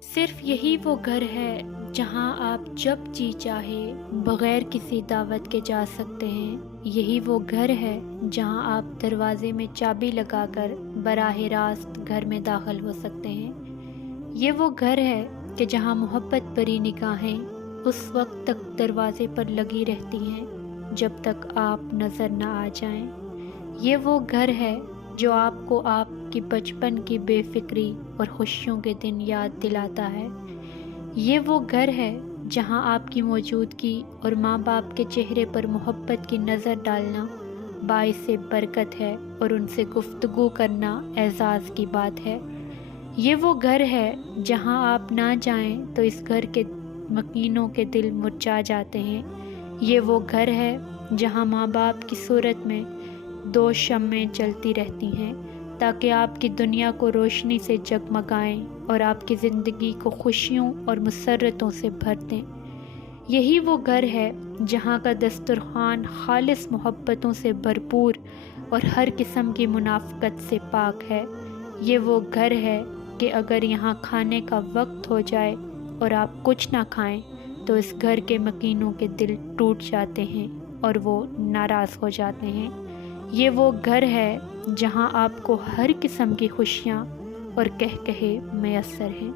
صرف یہی وہ گھر ہے جہاں آپ جب جی چاہے بغیر کسی دعوت کے جا سکتے ہیں۔ یہی وہ گھر ہے جہاں آپ دروازے میں چابی لگا کر براہ راست گھر میں داخل ہو سکتے ہیں۔ یہ وہ گھر ہے کہ جہاں محبت بھری نگاہیں اس وقت تک دروازے پر لگی رہتی ہیں جب تک آپ نظر نہ آ جائیں۔ یہ وہ گھر ہے جو آپ کو آپ کی بچپن کی بے فکری اور خوشیوں کے دن یاد دلاتا ہے۔ یہ وہ گھر ہے جہاں آپ کی موجودگی اور ماں باپ کے چہرے پر محبت کی نظر ڈالنا باعث برکت ہے اور ان سے گفتگو کرنا اعزاز کی بات ہے۔ یہ وہ گھر ہے جہاں آپ نہ جائیں تو اس گھر کے مکینوں کے دل مرجھا جاتے ہیں۔ یہ وہ گھر ہے جہاں ماں باپ کی صورت میں دو شمعیں جلتی رہتی ہیں تاکہ آپ کی دنیا کو روشنی سے جگمگائیں اور آپ کی زندگی کو خوشیوں اور مسرتوں سے بھر دیں۔ یہی وہ گھر ہے جہاں کا دسترخوان خالص محبتوں سے بھرپور اور ہر قسم کی منافقت سے پاک ہے۔ یہ وہ گھر ہے کہ اگر یہاں کھانے کا وقت ہو جائے اور آپ کچھ نہ کھائیں تو اس گھر کے مکینوں کے دل ٹوٹ جاتے ہیں اور وہ ناراض ہو جاتے ہیں۔ یہ وہ گھر ہے جہاں آپ کو ہر قسم کی خوشیاں اور قہقہے میسر ہیں۔